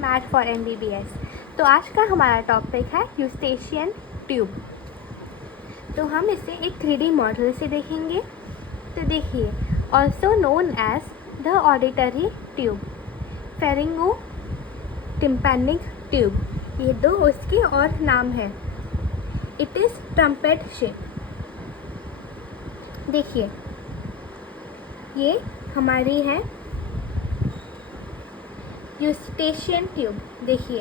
Math for MBBS। तो आज का हमारा टॉपिक है यूस्टेशियन ट्यूब। तो हम इसे एक 3D मॉडल से देखेंगे। तो देखिए, also known as the auditory tube, pharyngotympanic tube, ये दो उसके और नाम है। It is trumpet shape. देखिए, ये हमारी है यूस्टेशियन ट्यूब। देखिए,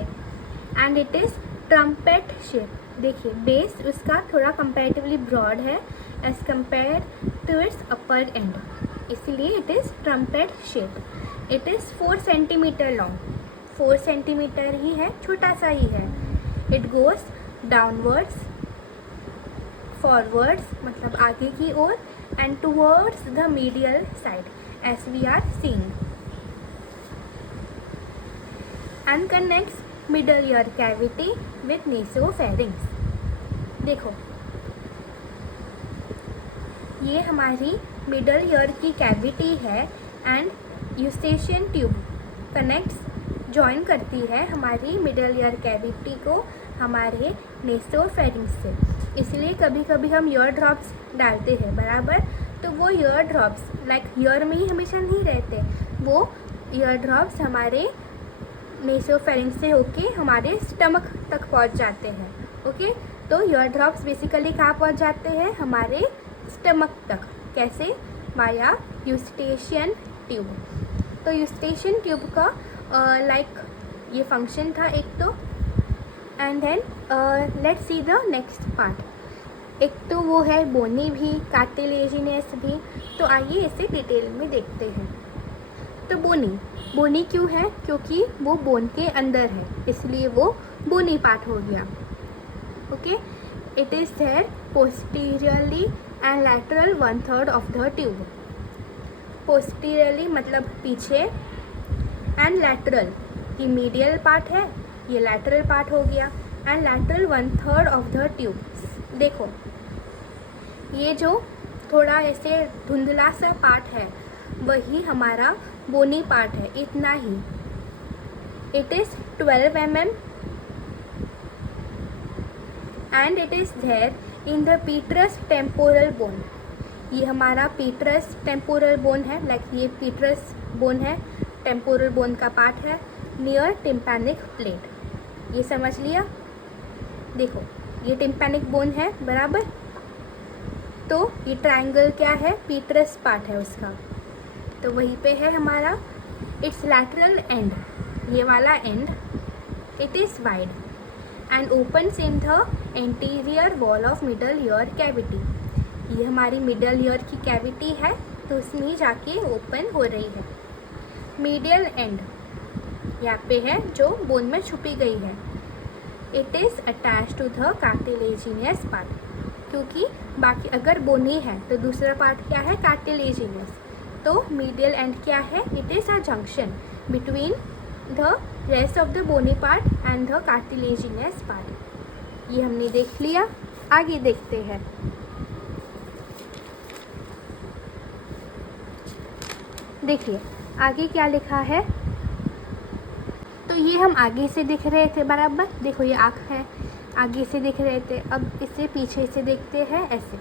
and it is trumpet shape. देखिए, बेस उसका थोड़ा कंपैरेटिवली ब्रॉड है as compare to its upper end, इसलिए it is trumpet shape. It is 4 centimetre long, 4 centimetre ही है, छोटा सा ही है। इट गोज़ डाउनवर्ड्स, फॉरवर्ड्स मतलब आगे की ओर, and towards the medial side as we are seeing, and connects middle ear cavity with nasopharynx। देखो, ये हमारी मिडल ईयर की कैविटी है and Eustachian tube connects, join करती है हमारी मिडल ईयर कैविटी को हमारे नेसोफेरिंक्स से। इसलिए कभी कभी हम ईयर ड्रॉप्स डालते हैं, बराबर। तो वो ईयर ड्रॉप्स लाइक ईयर में ही हमेशा नहीं रहते, वो ईयर ड्रॉप्स हमारे नेसोफेरिंक्स से होके हमारे स्टमक तक पहुंच जाते हैं। ओके, तो ईयर ड्रॉप्स बेसिकली कहाँ पहुंच जाते हैं? हमारे स्टमक तक। कैसे? Via eustachian tube. तो यूस्टेशियन ट्यूब का लाइक ये फंक्शन था एक तो, and then let's see the next part. एक तो वो है बोनी भी, कार्टिलेजिनस भी। तो आइए इसे डिटेल में देखते हैं। तो बोनी क्यों है? क्योंकि वो बोन के अंदर है, इसलिए वो बोनी पार्ट हो गया। Okay, it is there posteriorly and lateral 1/3 of the tube. Posteriorly मतलब पीछे, एंड लैटरल ये मीडियल पार्ट है, ये लैटरल पार्ट हो गया, and lateral 1/3 of the tube. देखो, ये जो थोड़ा ऐसे धुंधला सा पार्ट है वही हमारा बोनी पार्ट है, इतना ही। It is 12 mm and it is there in the petrous temporal bone. ये हमारा पीट्रस टेम्पोरल बोन है, लाइक ये पीट्रस बोन है, टेम्पोरल बोन का पार्ट है, नियर टिम्पैनिक प्लेट। ये समझ लिया? देखो, ये टिम्पैनिक बोन है, बराबर। तो ये ट्रायंगल क्या है? पीट्रस पार्ट है उसका, तो वहीं पे है हमारा। इट्स लैटरल एंड, ये वाला and, it is wide and opens in the anterior wall of middle ear cavity. ये हमारी मिडल ईयर की कैविटी है, तो उसमें जाके ओपन हो रही है। मीडियल एंड यहाँ पे है जो बोन में छुपी गई है। It is attach to the cartilaginous part, क्योंकि बाकी अगर बोनी है तो दूसरा पार्ट क्या है? कार्टिलेजिनियस। तो मीडियल एंड क्या है? It is a junction between the rest of the bony part and the cartilaginous part. ये हमने देख लिया। आगे देखते हैं। देखिए आगे क्या लिखा है। तो ये हम आगे से दिख रहे थे, बराबर। देखो ये आँख है, आगे से दिख रहे थे। अब इसे पीछे से देखते हैं, ऐसे।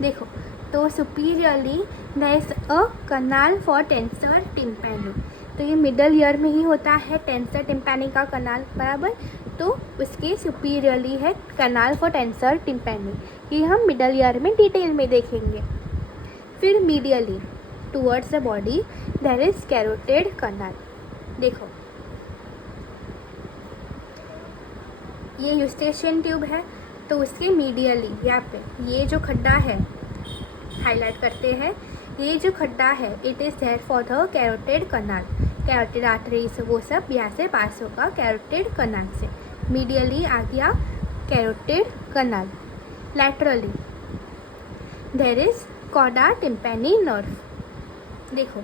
देखो, तो superiorly there is a canal for tensor tympani. तो ये मिडल ईयर में ही होता है टेंसर टिम्पैनी का कनाल, बराबर। तो उसके सुपीरियरली है कनाल फॉर टेंसर टिम्पैनी। ये हम मिडल ईयर में डिटेल में देखेंगे। फिर medially towards the body there is carotid canal. देखो, ये यूस्टेशियन ट्यूब है, तो उसके मीडियली यहाँ पे ये जो खड्डा है, हाईलाइट करते हैं, ये जो खड्डा है, it is there for the carotid canal. Carotid arteries वो सब यहाँ से पास होगा कैरोटिड कनाल से। मीडियली आ गया carotid canal. Laterally there is कॉडा टिम्पैनी नर्व। देखो,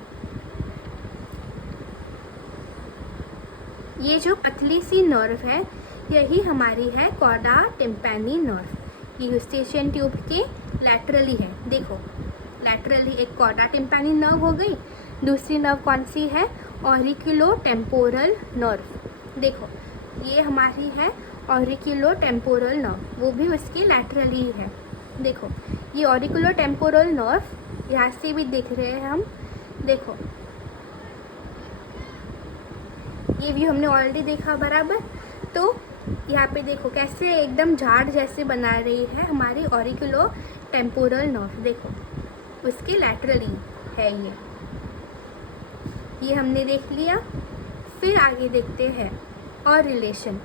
ये जो पतली सी नर्व है यही हमारी है कॉडा टिम्पैनी नर्व। ये यूस्टेशियन ट्यूब के लैटरली है। देखो, लैटरली एक कॉडा टिम्पैनी नर्व हो गई, दूसरी नर्व कौन सी है? Auriculo temporal nerve. देखो ये हमारी है ऑरिकुलो टेम्पोरल नर्व, वो भी उसकी लैटरली है। देखो ये ऑरिकुलो टेम्पोरल नर्व यहाँ से भी देख रहे हैं हम। देखो ये भी हमने ऑलरेडी देखा बराबर। तो यहाँ पे देखो कैसे एकदम झाड़ जैसे बना रही है हमारी ऑरिकुलो टेम्पोरल नर्व। देखो उसकी लैटरली है ये हमने देख लिया। फिर आगे देखते हैं और रिलेशन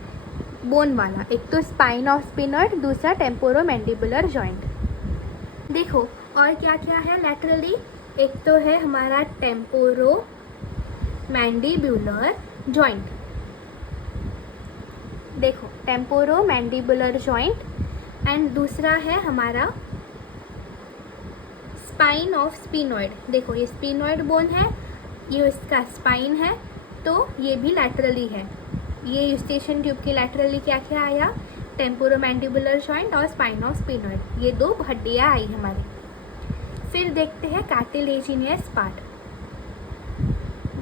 बोन वाला, एक तो स्पाइन ऑफ स्पिनॉइड, दूसरा टेम्पोरोमैंडिबुलर जॉइंट। देखो और क्या क्या है लैटरली, एक तो है हमारा टेम्पोरोमैंडिबुलर जॉइंट। देखो टेम्पोरोमैंडिबुलर जॉइंट एंड दूसरा है हमारा स्पाइन ऑफ स्पिनॉइड। देखो ये स्पिनॉइड बोन है, ये उसका स्पाइन है, तो ये भी लैटरली है। ये यूस्टेशियन ट्यूब की लैटरली क्या क्या आया, टेम्पोरोमैंडिबुलर जॉइंट और स्पाइन ऑफ स्पिनॉइड, ये दो हड्डियाँ आई हमारी। फिर देखते हैं कार्टिलेजिनियस पार्ट।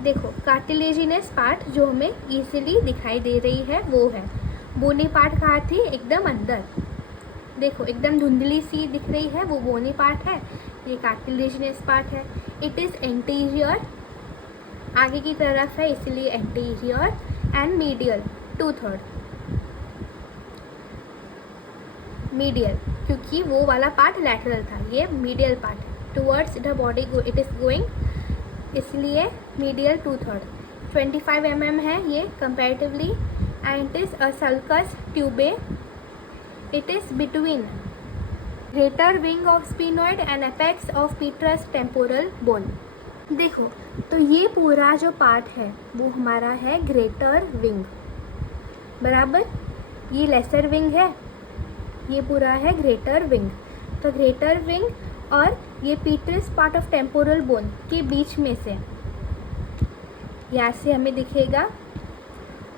देखो कार्टिलेजिनस पार्ट जो हमें इजीली दिखाई दे रही है वो है बोनी पार्ट। कहाँ थी, एकदम अंदर। देखो एकदम धुंधली सी दिख रही है, वो बोनी पार्ट है, ये कार्टिलेजिनस पार्ट है। इट इज़ एंटीरियर, आगे की तरफ है इसलिए एंटीरियर, एंड मीडियल 2/3 मीडियल, क्योंकि वो वाला पार्ट लैटरल था, ये मीडियल पार्ट है। Towards the body it is going, इसलिए मीडियल 2/3 25 mm है ये comparatively. And it is a sulcus tubae, it is between greater wing of sphenoid and apex of petrous temporal bone. देखो तो ये पूरा जो पार्ट है वो हमारा है ग्रेटर विंग बराबर, ये लेसर विंग है, ये पूरा है ग्रेटर विंग। तो ग्रेटर विंग और ये Peters part of temporal bone के बीच में से, यहाँ से हमें दिखेगा,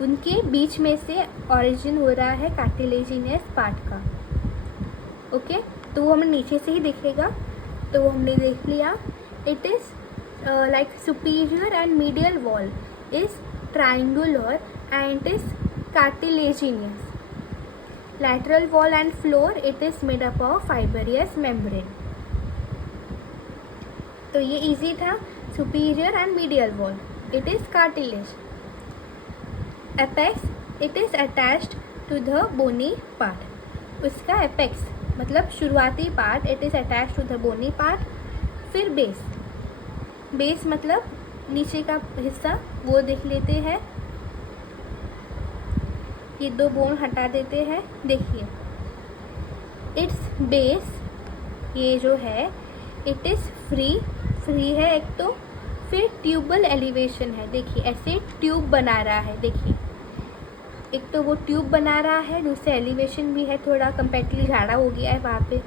उनके बीच में से ओरिजिन हो रहा है कार्टिलेजिनस पार्ट का। ओके, तो वो हमें नीचे से ही दिखेगा, तो वो हमने देख लिया। It is like superior and medial wall is triangular and is cartilaginous. lateral wall and floor it is made up of fibrous membrane। तो ये इजी था, superior and medial wall it is cartilage. Apex it is attached to the bony part, उसका apex मतलब शुरुआती part, it is attached to the bony part. फिर base, base मतलब नीचे का हिस्सा, वो देख लेते हैं। ये दो बोन हटा देते हैं, देखिए इट्स बेस, ये जो है इट इज़ फ्री है एक तो। फिर ट्यूबल एलिवेशन है, देखिए ऐसे ट्यूब बना रहा है, देखिए एक तो वो ट्यूब बना रहा है, दूसरा एलिवेशन भी है, थोड़ा कंपैरेटिवली झाड़ा हो गया है वहाँ पे,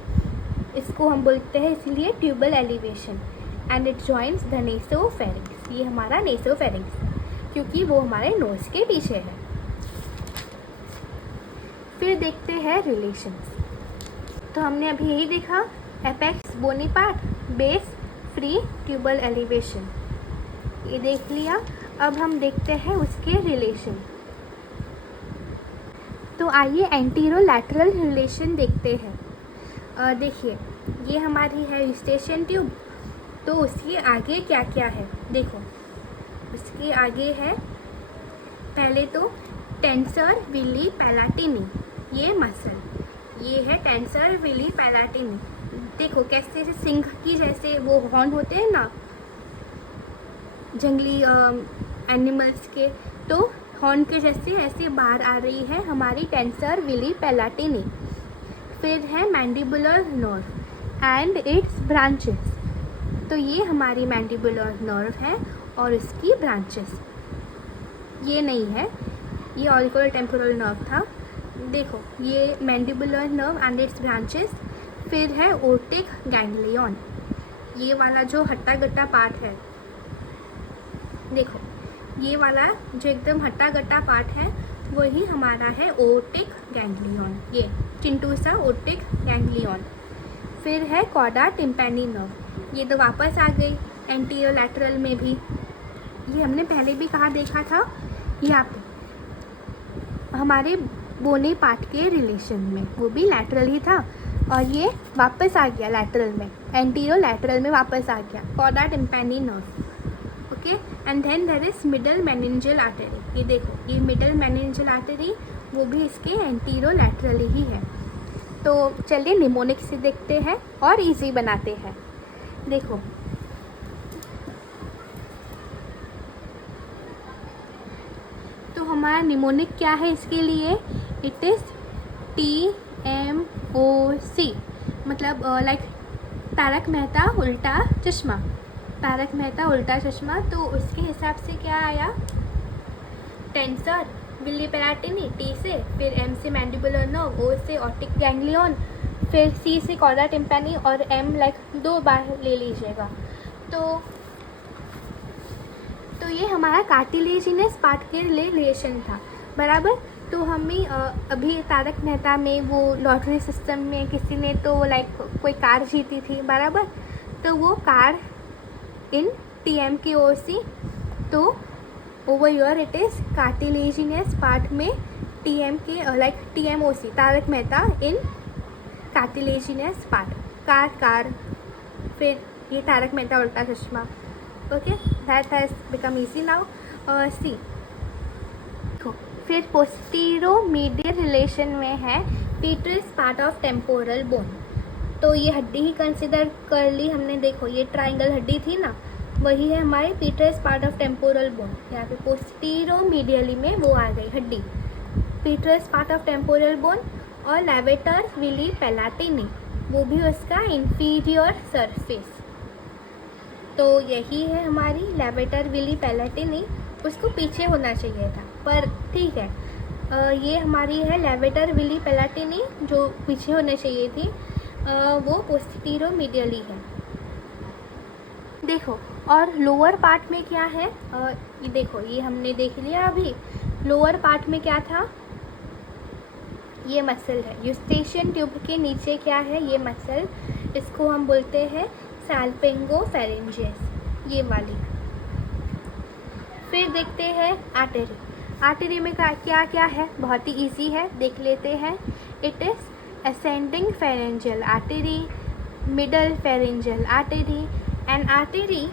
इसको हम बोलते हैं इसलिए tubal elevation. And it joins the nasopharynx, ये हमारा नेसोफेरिंक्स क्योंकि वो हमारे नोज के पीछे है। फिर देखते हैं रिलेशंस। तो हमने अभी यही देखा, apex bony part, base free, tubal elevation, ये देख लिया। अब हम देखते हैं उसके रिलेशन। तो आइए एंटीरो लैटरल रिलेशन देखते हैं। देखिए ये हमारी है यूस्टेशियन ट्यूब, तो उसके आगे क्या क्या है, देखो उसके आगे है पहले तो टेंसर विली पैलाटिनी, ये मसल, ये है टेंसर विली पैलाटिनी। देखो कैसे सिंह की जैसे वो हॉर्न होते हैं ना जंगली एनिमल्स के, तो हॉर्न के जैसे ऐसे बाहर आ रही है हमारी टेंसर विली पैलाटिनी। फिर है mandibular nerve and it's branches, तो ये हमारी मैंडिबुलर नर्व है और इसकी ब्रांचेस, ये नहीं है, ये ऑरिकुलो टेम्पोरल नर्व था। देखो ये mandibular nerve and it's branches. फिर है ओर्टिक गैंग्लियन, ये वाला जो हट्टा गट्टा पार्ट है, देखो ये वाला जो एकदम हट्टा गट्टा पार्ट है वही हमारा है ओर्टिक गैंग्लियन, ये चिंटू सा ओर्टिक गैंग्लियन। फिर है कॉडा टिम्पैनी नर्व, ये तो वापस आ गई एंटीरियर लैटरल में भी, ये हमने पहले भी कहाँ देखा था, यहाँ पे हमारे बोनी पार्ट के रिलेशन में, वो भी लैटरल ही था और ये वापस आ गया लैटरल में, एंटीरो लैटरल में वापस आ गया, chorda tympani nerve. Okay, and then there is middle meningeal artery. ये देखो, ये मिडल मेनिंजियल आर्टरी वो भी इसके एंटीरो लैटरल ही है। तो चलिए निमोनिक से देखते हैं और इजी बनाते हैं। देखो, तो हमारा निमोनिक क्या है इसके लिए, इट इज़ TMOC, मतलब लाइक तारक मेहता उल्टा चश्मा, तारक मेहता उल्टा चश्मा। तो उसके हिसाब से क्या आया, टेंसर विली पेराटिनी, T से, फिर M से मैंडिबुलर नर्व, O से ऑप्टिक गैंग्लियन, फिर C से कॉर्डा टिम्पैनी और M लाइक 2 बार ले लीजिएगा। तो ये हमारा कार्टिलेजिनस पार्ट के रिलेशन था, बराबर। तो हमें अभी तारक मेहता में वो लॉटरी सिस्टम में किसी ने तो लाइक कोई कार जीती थी, बराबर। तो वो कार इन TM की OC, तो over your it is cartilaginous part में TM के like TMOC, Tarak Mehta in cartilaginous part, car, फिर ये Tarak Mehta Ooltah Chashmah. Okay, that has become easy now. See, फिर पोस्टीरोमीडियल रिलेशन में है petrous part of temporal bone. तो ये हड्डी ही कंसिडर कर ली हमने। देखो, ये ट्राइंगल हड्डी थी ना, वही है हमारी Peters part of temporal bone. यहाँ पे पोस्टीरोमीडियली में वो आ गई हड्डी, Peters part of temporal bone. और लेवेटर विली पेलाटिनी, वो भी उसका इंफीरियर सरफेस। तो यही है हमारी लेवेटर विली पेलाटिनी, उसको पीछे होना चाहिए था, पर ठीक है। ये हमारी है लेवेटर विली पेलाटिनी, जो पीछे होने चाहिए थी, वो पोस्टीरोमीडियली है। देखो, और लोअर पार्ट में क्या है, ये देखो, ये हमने देख लिया अभी। लोअर पार्ट में क्या था, ये मसल है, यूस्टेशियन ट्यूब के नीचे क्या है, ये मसल, इसको हम बोलते हैं सैल्पिंगोफेरेंजियस, ये वाली। फिर देखते हैं आर्टरी। आर्टरी में क्या क्या है, बहुत ही इजी है, देख लेते हैं। It is ascending pharyngeal artery, middle pharyngeal artery and artery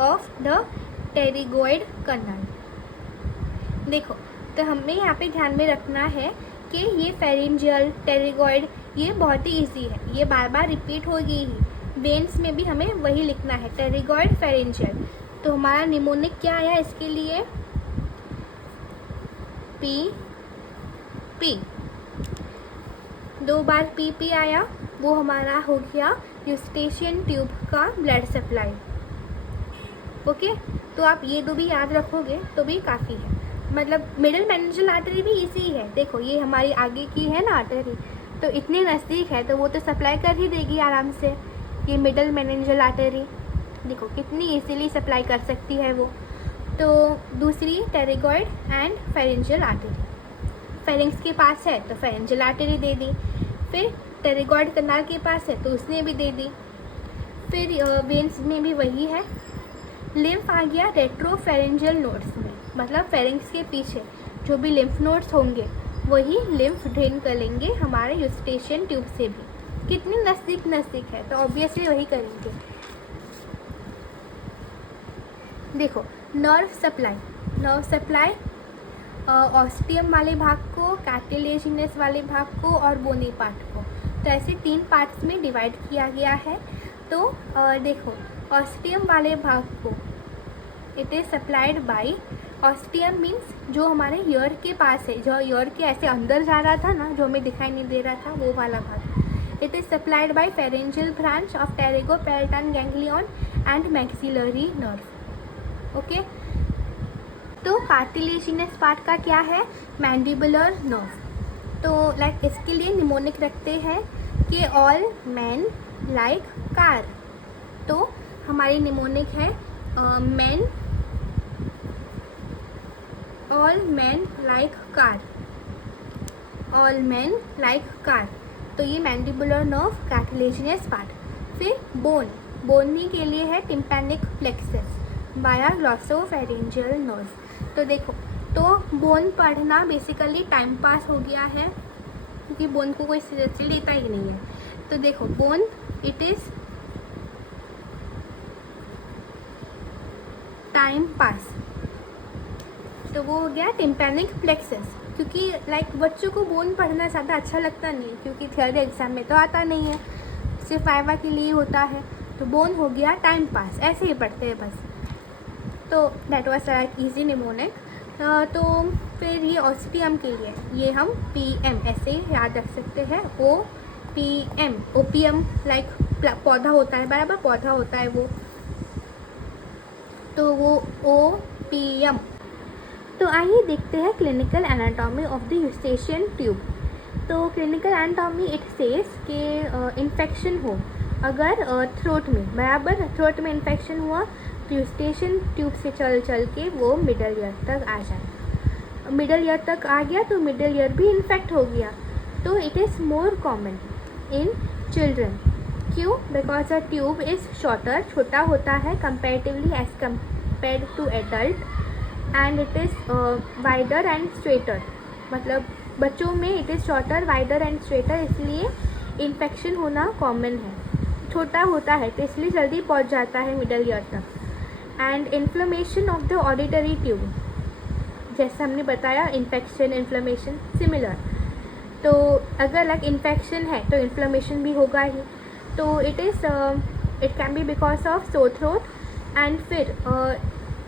of the pterygoid canal. देखो, तो हमें यहाँ पे ध्यान में रखना है कि ये फेरेंजियल, टेरिगोइड, ये बहुत ही इजी है, ये बार बार रिपीट होगी ही। वेन्स में भी हमें वही लिखना है, टेरिगोइड, फेरेंजियल। तो हमारा निमोनिक क्या आया इसके लिए, P, 2 बार PP आया, वो हमारा हो गया यूस्टेशियन ट्यूब का ब्लड सप्लाई। ओके, तो आप ये 2 भी याद रखोगे तो भी काफ़ी है। मतलब मिडिल मेनिंजियल आर्टरी भी इजी है। देखो, ये हमारी आगे की है ना आर्टरी, तो इतने नज़दीक है तो वो तो सप्लाई कर ही देगी आराम से। ये मिडिल मेनिंजियल आर्टरी देखो कितनी इजीली सप्लाई कर सकती है वो। तो दूसरी pterygoid and pharyngeal artery, pharynx के पास है तो फेरेंजियल आर्टरी दे दी, फिर टेरिगॉइड कनाल के पास है तो उसने भी दे दी, फिर वेन्स में भी वही है। लिम्फ आ गया रेट्रोफेरेंजियल नोड्स में, मतलब फेरिंग्स के पीछे जो भी लिम्फ नोड्स होंगे वही लिम्फ ड्रेन कर लेंगे हमारे यूस्टेशियन ट्यूब से भी। कितनी नज़दीक है तो ऑब्वियसली वही करेंगे। देखो, नर्व सप्लाई ऑस्टियम वाले भाग को, कार्टिलेजिनस वाले भाग को और बोनी पार्ट को, तो ऐसे 3 पार्ट्स में डिवाइड किया गया है। तो देखो, ऑस्टियम वाले भाग को it is supplied bye, ostium means जो हमारे ईयर के पास है, जो ईयर के ऐसे अंदर जा रहा था ना, जो हमें दिखाई नहीं दे रहा था, वो वाला भाग। It is supplied by pharyngeal branch of pterygopalatine ganglion and maxillary nerve. Okay, तो कार्टिलेजिनस पार्ट का क्या है, मैंडिबुलर नर्व। तो लाइक इसके लिए निमोनिक रखते हैं कि ऑल मैन लाइक कार। तो हमारी निमोनिक है man, all man like car, all man like car. तो ये मैंडिबुलर नर्व, कार्टिलेजिनस पार्ट। फिर बोनी के लिए है tympanic plexus. Via glossopharyngeal nerve. तो देखो, तो बोन पढ़ना बेसिकली टाइम पास हो गया है, क्योंकि बोन को कोई सीरियसली लेता ही नहीं है। तो देखो, bone it is time pass, तो वो हो गया टिम्पैनिक प्लेक्सस। क्योंकि लाइक बच्चों को बोन पढ़ना ज़्यादा अच्छा लगता नहीं है, क्योंकि थियरी एग्जाम में तो आता नहीं है, सिर्फ वाइवा के लिए होता है। तो बोन हो गया टाइम पास, ऐसे ही पढ़ते हैं बस। तो that was like easy mnemonic. तो फिर ये ऑस्टियम के लिए ये हम PM ऐसे ही याद रख सकते हैं, OPM। ओपियम लाइक पौधा होता है, बराबर पौधा होता है वो, तो वो OPM। तो आइए देखते हैं clinical anatomy of the Eustachian tube. तो क्लिनिकल एनाटॉमी इट सेज कि इन्फेक्शन हो अगर थ्रोट में, बराबर थ्रोट में इन्फेक्शन हुआ तो यूस्टेशियन ट्यूब से चल चल के वो मिडल ईयर तक आ जाए। मिडल ईयर तक आ गया तो मिडल ईयर भी इन्फेक्ट हो गया। तो it is more common in children. क्यों? Because the tube is shorter, छोटा होता है comparatively as compare to adult, and it is wider and straighter. मतलब बच्चों में it is shorter, wider and straighter, इसलिए इन्फेक्शन होना कॉमन है। छोटा होता है तो इसलिए जल्दी पहुंच जाता है मिडल ईयर तक। And inflammation of the auditory tube, जैसे हमने बताया इन्फेक्शन इन्फ्लेमेशन सिमिलर। तो अगर लाइक इन्फेक्शन है तो इन्फ्लेमेशन भी होगा ही। तो it can B because of sore throat. And फिर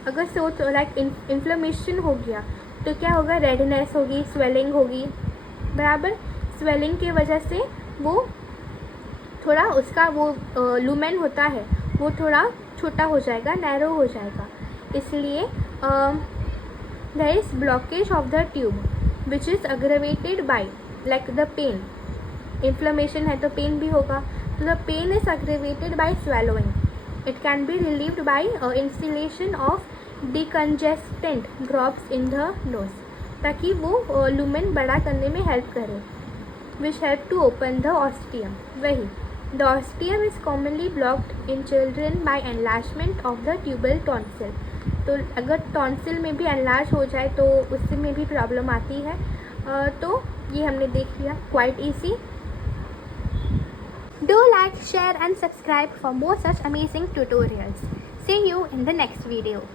अगर सोर लाइक इन्फ्लेमेशन हो गया तो क्या होगा, रेडनेस होगी, स्वेलिंग होगी, बराबर। स्वेलिंग की वजह से वो थोड़ा उसका वो लूमेन होता है वो थोड़ा छोटा हो जाएगा, नैरो हो जाएगा। इसलिए there is blockage of the tube which is aggravated by like the pain. Inflammation है तो पेन भी होगा, तो the pain is aggravated by swallowing. It can be relieved by instillation of decongestant drops in the nose, ताकि वो lumen बड़ा करने में हेल्प करे, which help to open the ostium. वही The ostium is commonly blocked in children by enlargement of the tubal tonsil। तो अगर tonsil में भी एनलार्ज हो जाए तो उससे में भी प्रॉब्लम आती है। तो ये हमने देख लिया, quite easy. Do like, share and subscribe for more such amazing tutorials. See you in the next video.